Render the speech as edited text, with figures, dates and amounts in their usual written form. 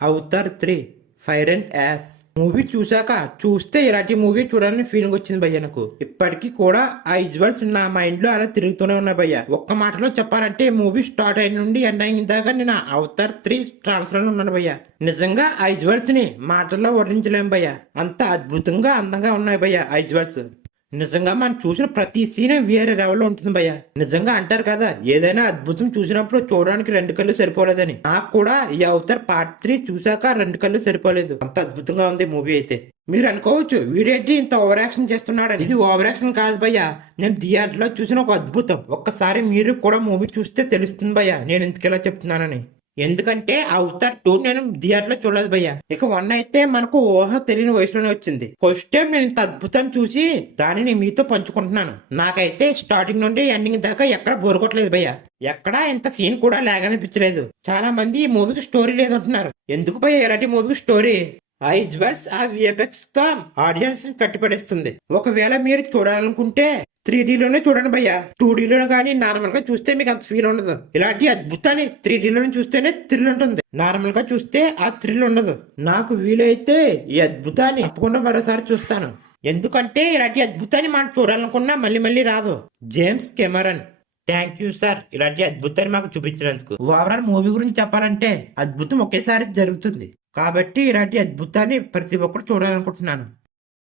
Avatar 3 fire and ash movie చూశాక చూస్తే ఇలాంటి మూవీ చూడాలని ఫీలింగ్ వచ్చింది భయ్య. నాకు ఇప్పటికీ కూడా ఆ విజువల్స్ నా మైండ్ లో అలా తిరుగుతూనే ఉన్నాయి భయ్య. ఒక్క మాటలో చెప్పాలంటే మూవీ స్టార్ట్ అయిన నుండి ఎండ్ అయిన దాకా నేను అవతార్ 3 ట్రాన్స్ లోనే ఉన్నాను భయ్య. నిజంగా ఆ విజువల్స్ ని మాటల్లో వర్ణించలేము భయ్య. అంత అద్భుతంగా అందంగా ఉన్నాయి భయ్య ఆ విజువల్స్. నిజంగా మనం చూసిన ప్రతి సీన్ వేరే లెవెల్లో ఉంటుంది భయ్య. నిజంగా అంటారు కదా, ఏదైనా అద్భుతం చూసినప్పుడు చూడడానికి రెండు కళ్ళు సరిపోలేదని. నాకు కూడా ఈ అవతార్ పార్ట్ 3 చూసాక రెండు కళ్ళు సరిపోలేదు. అంత అద్భుతంగా ఉంది మూవీ అయితే. మీరు అనుకోవచ్చు వీడేంటి ఇంత ఓవర్ యాక్షన్ చేస్తున్నాడని. ఇది ఓవర్ యాక్షన్ కాదు భయ్య, నేను థియేటర్లో చూసిన ఒక అద్భుతం. ఒక్కసారి మీరు కూడా మూవీ చూస్తే తెలుస్తుంది భయ్య నేను ఎందుకు చెప్తున్నానని. ఎందుకంటే అవతార్ 2 నేను థియేటర్లో చూడలేదు భయ్య. ఇక 1 అయితే మనకు ఊహ తెలియని వయసులోనే వచ్చింది. ఫస్ట్ టైం నేను ఇంత అద్భుతం చూసి దానిని మీతో పంచుకుంటున్నాను. నాకైతే స్టార్టింగ్ నుండి ఎండింగ్ దాకా ఎక్కడ బోర్ కొట్టలేదు భయ్య. ఎక్కడా ఇంత సీన్ కూడా లేగనిపించలేదు. చాలా మంది ఈ మూవీకి స్టోరీ లేదంటున్నారు. ఎందుకు భయ్య ఇలాంటి మూవీకి స్టోరీ? ఆ విజువల్స్ ఆ విఎఫ్ఎక్స్ తో ఆడియన్స్ ని కట్టిపడేస్తుంది. ఒకవేళ మీరు చూడాలనుకుంటే 3Dలోనే చూడండి భయ్య. 2Dలోనే కానీ నార్మల్ గా చూస్తే మీకు అంత ఫీల్ ఉండదు. ఇలాంటి అద్భుతాన్ని 3Dలోనే చూస్తేనే థ్రిల్ ఉంటుంది. నార్మల్ గా చూస్తే ఆ థ్రిల్ ఉండదు. నాకు వీలైతే ఈ అద్భుతాన్ని తప్పకుండా మరోసారి చూస్తాను. ఎందుకంటే ఇలాంటి అద్భుతాన్ని మనం చూడాలనుకున్నా మళ్ళీ మళ్ళీ రాదు. James Cameron, thank you sir ఇలాంటి అద్భుతాన్ని మాకు చూపించినందుకు. ఓవరాల్ మూవీ గురించి చెప్పాలంటే అద్భుతం ఒకేసారి జరుగుతుంది కాబట్టి ఇలాంటి అద్భుతాన్ని ప్రతి ఒక్కరు చూడాలనుకుంటున్నాను.